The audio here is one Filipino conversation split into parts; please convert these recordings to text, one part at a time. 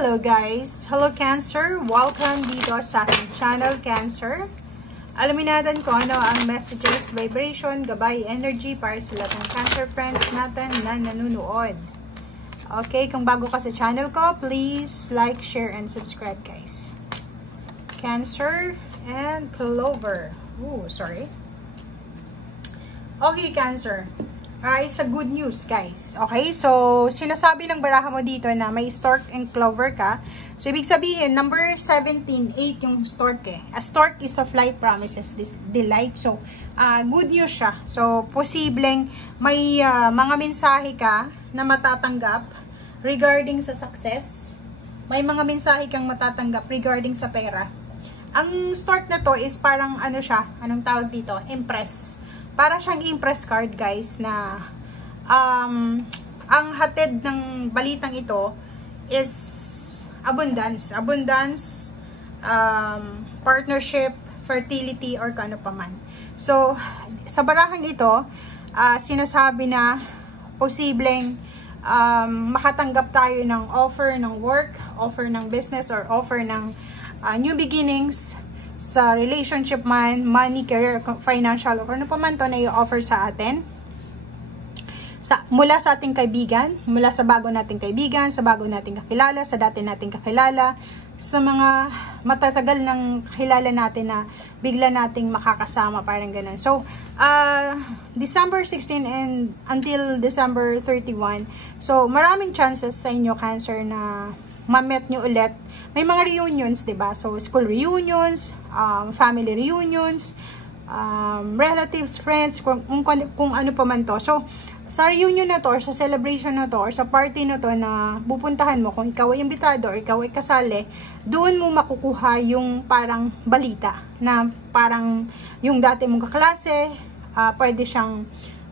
Hello guys! Hello Cancer! Welcome dito sa aking channel Cancer. Alamin natin kung ano ang messages, vibration, gabay, energy para sa lahat ng Cancer friends natin na nanonood. Okay, kung bago ka sa channel ko, please like, share, and subscribe guys. Cancer and Clover. Ooh, sorry. Okay, Cancer. It's a good news, guys. Okay, so sinasabi ng baraha mo dito na may stork and clover ka. So, ibig sabihin, number 17, 8 yung stork eh. A stork is of light promises this delight. So, good news siya. So, posibleng may mga mensahe ka na matatanggap regarding sa success. May mga mensahe kang matatanggap regarding sa pera. Ang stork na to is parang ano siya, anong tawag dito? Impress. Para siyang impress card guys na ang hatid ng balitang ito is abundance, partnership, fertility, or kano pa man. So, sa barahang ito, sinasabi na posibleng makatanggap tayo ng offer ng work, offer ng business, or offer ng new beginnings sa relationship man, money, career, financial, o ano pa man to na i-offer sa atin. Mula sa ating kaibigan, mula sa bago nating kaibigan, sa bago nating kakilala, sa dati nating kakilala, sa mga matatagal ng kakilala natin na bigla nating makakasama, parang ganun. So, December 16 and until December 31, so maraming chances sa inyo, Cancer, na ma-met nyo ulit. May mga reunions, diba? So, school reunions, family reunions, relatives, friends, kung ano pa man to. So, sa reunion na to, or sa celebration na to, or sa party na to na pupuntahan mo, kung ikaw ay imbitado, or ikaw ay kasali, doon mo makukuha yung parang balita, na parang yung dati mong kaklase, pwede siyang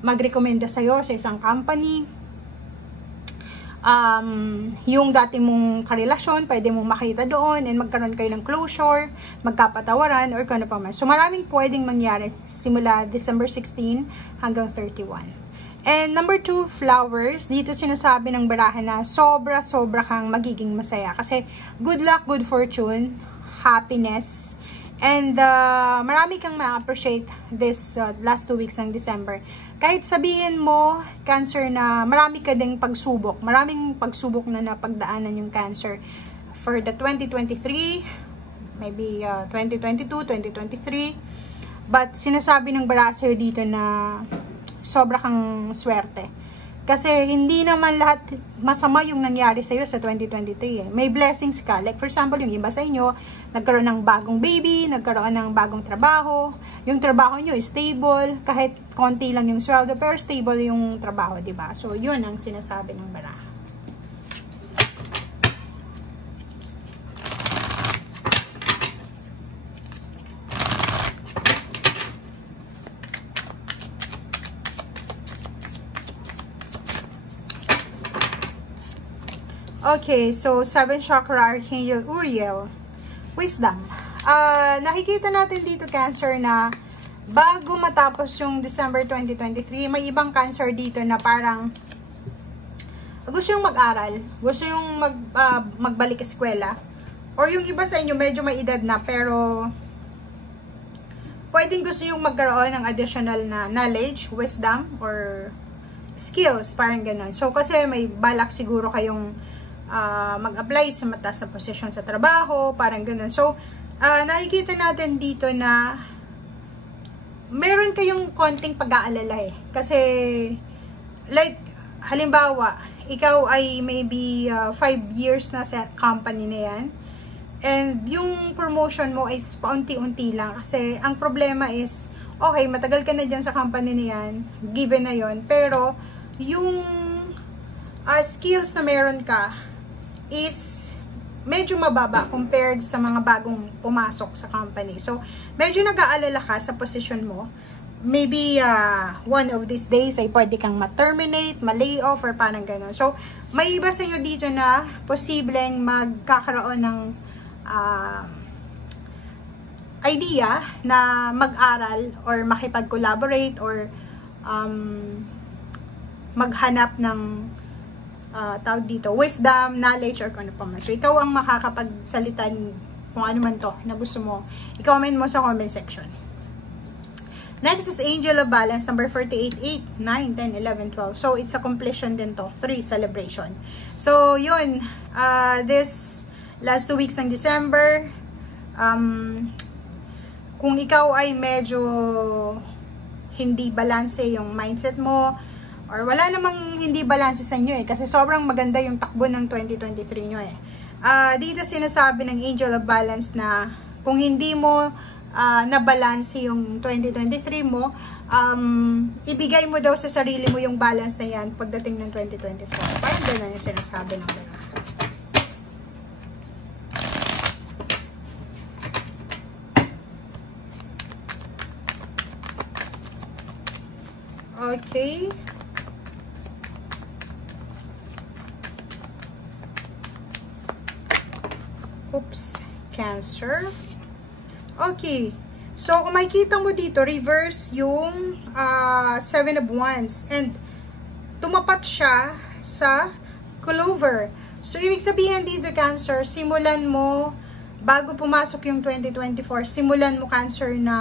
mag-recommenda sa'yo sa isang company, yung dati mong karelasyon, pwede mong makita doon and magkaroon kayo ng closure, magkapatawaran, or kung ano pa man. So, maraming pwedeng mangyari simula December 16 hanggang 31. And number 2, flowers. Dito sinasabi ng baraha na sobra-sobra kang magiging masaya. Kasi good luck, good fortune, happiness, and marami kang ma-appreciate this last 2 weeks ng December. Kahit sabihin mo, Cancer, na marami ka ding pagsubok. Maraming pagsubok na napagdaanan yung Cancer. For the 2023, maybe 2022, 2023. But sinasabi ng baraha sa'yo dito na sobra kang swerte. Kasi hindi naman lahat masama yung nangyari sa'yo sa 2023 eh. May blessings ka. Like for example, yung iba sa inyo, nagkaroon ng bagong baby, nagkaroon ng bagong trabaho. Yung trabaho nyo is stable, kahit konti lang yung sweldo, pero stable yung trabaho, diba? So, yun ang sinasabi ng baraha. Okay, so 7 chakra Archangel Uriel. Wisdom. Nakikita natin dito, Cancer, na bago matapos yung December 2023, may ibang Cancer dito na parang gusto yung mag-aral, gusto yung magbalik eskwela. Or yung iba sa inyo medyo may edad na, pero pwedeng gusto yung magkaroon ng additional na knowledge, wisdom, or skills, parang ganun. So, kasi may balak siguro kayong mag-apply sa mataas na posisyon sa trabaho, parang ganun. So, nakikita natin dito na meron kayong konting pag-aalala eh. Kasi, like, halimbawa, ikaw ay maybe 5 years na sa company na yan, and yung promotion mo is paunti-unti lang. Kasi, ang problema is, okay, matagal ka na dyan sa company na yan, given na yon, pero, yung skills na meron ka, is medyo mababa compared sa mga bagong pumasok sa company. So, medyo nag-aalala ka sa position mo. Maybe one of these days ay pwede kang ma-terminate, ma-lay off, or parang gano'n. So, may iba sa inyo dito na posibleng magkakaroon ng idea na mag-aral or makipag-collaborate or maghanap ng tawag dito, wisdom, knowledge, or kung ano pa man. So, ikaw ang makakapagsalita kung ano man to na gusto mo. I-comment mo sa comment section. Next is Angel of Balance, number 48, 8, 9, 10, 11, 12. So, it's a completion din to. 3, celebration. So, yun. This last 2 weeks ng December, kung ikaw ay medyo hindi balanse yung mindset mo, or wala namang hindi balanse sa inyo kasi sobrang maganda yung takbo ng 2023 nyo dito sinasabi ng Angel of Balance na kung hindi mo na-balance yung 2023 mo, ibigay mo daw sa sarili mo yung balance na yan pagdating ng 2024. Parang gano'n yung sinasabi ng baraha. Okay. Oops. Cancer. Okay. So, kung makikita mo dito, reverse yung 7 of Wands. And, tumapat siya sa Clover. So, ibig sabihin dito, Cancer, simulan mo, bago pumasok yung 2024, simulan mo, Cancer, na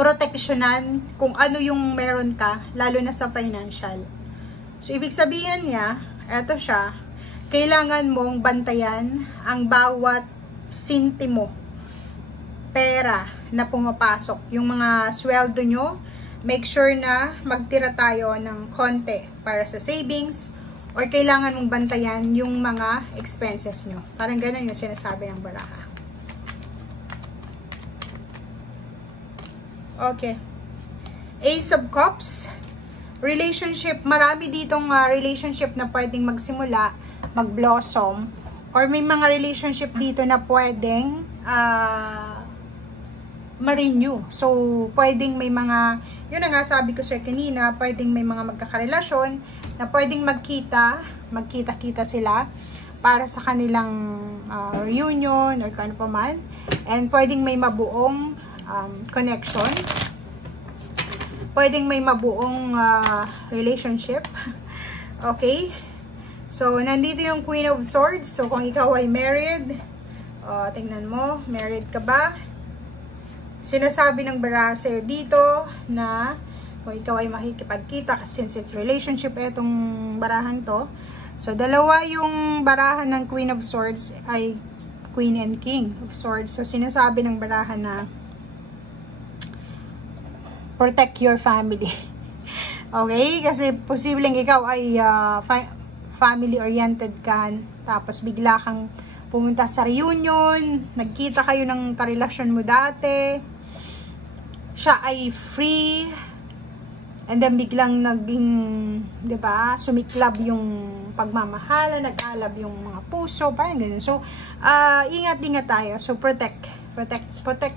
proteksyonan kung ano yung meron ka, lalo na sa financial. So, ibig sabihin niya, eto siya, kailangan mong bantayan ang bawat sintimo pera na pumapasok. Yung mga sweldo nyo, make sure na magtira tayo ng konti para sa savings, or kailangan mong bantayan yung mga expenses nyo. Parang ganun yung sinasabi ng baraha. Okay. Ace of Cups. Relationship. Marami ditong relationship na pwedeng magsimula, mag-blossom, or may mga relationship dito na pwedeng ma-renew. So, pwedeng may mga, yun na nga sabi ko sa kanina, pwedeng may mga magkakarelasyon na pwedeng magkita-kita sila para sa kanilang reunion or kano pa man. And pwedeng may mabuong connection. Pwedeng may mabuong relationship. Okay? So, nandito yung Queen of Swords. So, kung ikaw ay married, tingnan mo, married ka ba? Sinasabi ng baraha sa'yo dito na kung ikaw ay makikipagkita, since it's relationship, etong barahan to. So, dalawa yung barahan ng Queen of Swords ay Queen and King of Swords. So, sinasabi ng baraha na protect your family. Okay? Kasi posibleng ikaw ay family-oriented ka, tapos bigla kang pumunta sa reunion, nagkita kayo ng karelasyon mo dati, siya ay free, and then biglang naging, di ba, sumiklab yung pagmamahala, nag-alab yung mga puso, parang ganun. So, ingat-ingat tayo. So, protect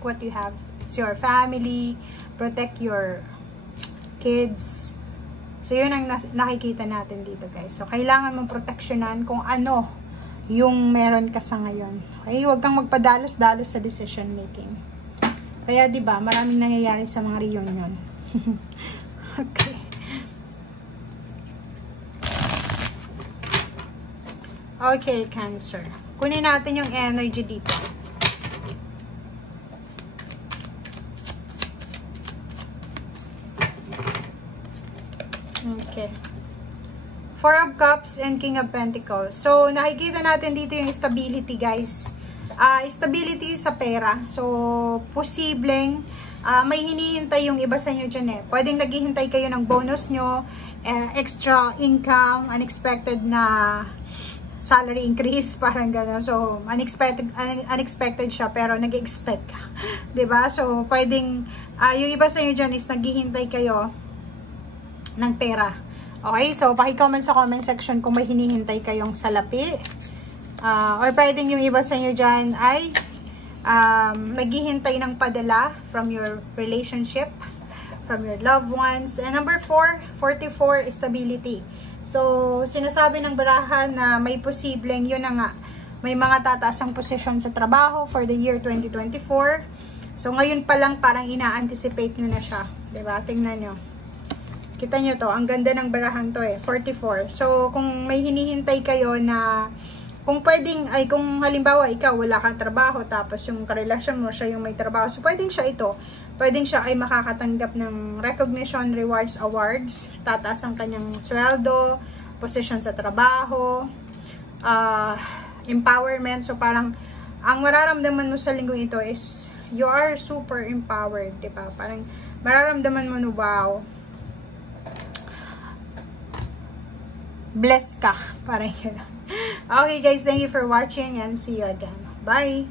what you have. It's your family, protect your kids. So, yun ang nakikita natin dito, guys. So, kailangan mong proteksyonan kung ano yung meron ka sa ngayon. Okay? Huwag kang magpadalos-dalos sa decision making. Kaya, di ba, maraming nangyayari sa mga reunion. Okay. Okay, Cancer. Kunin natin yung energy dito. Okay. Four of Cups and King of Pentacles. So, nakikita natin dito yung stability, guys. Stability sa pera. So, posibleng may hinihintay yung iba sa inyo dyan eh. Pwedeng naghihintay kayo ng bonus nyo, extra income, unexpected na salary increase, parang gano'n. So, unexpected siya, pero nag-expect ka. Diba? So, pwedeng, yung iba sa inyo dyan is naghihintay kayo ng pera. Okay? So, paki-comment sa comment section kung may hinihintay kayong salapi. Or pwedeng yung iba sa inyo dyan ay naghihintay ng padala from your relationship, from your loved ones. And number 4, 44, stability. So, sinasabi ng baraha na may posibleng, yun na nga, may mga tataas ang posisyon sa trabaho for the year 2024. So, ngayon pa lang parang ina-anticipate nyo na siya. Diba? Tingnan nyo. Kita nyo to, ang ganda ng barahang to eh, 44. So, kung may hinihintay kayo na, kung pwedeng, ay kung halimbawa ikaw wala kang trabaho, tapos yung karelasyon mo siya yung may trabaho, so pwedeng siya ito. Pwedeng siya ay makakatanggap ng recognition, rewards, awards, tataas ang kanyang sweldo, position sa trabaho, empowerment. So, parang, ang mararamdaman mo sa linggong ito is, you are super empowered, diba? Parang, mararamdaman mo na, wow, blessed ka. Parang yun. Okay guys, thank you for watching and see you again. Bye!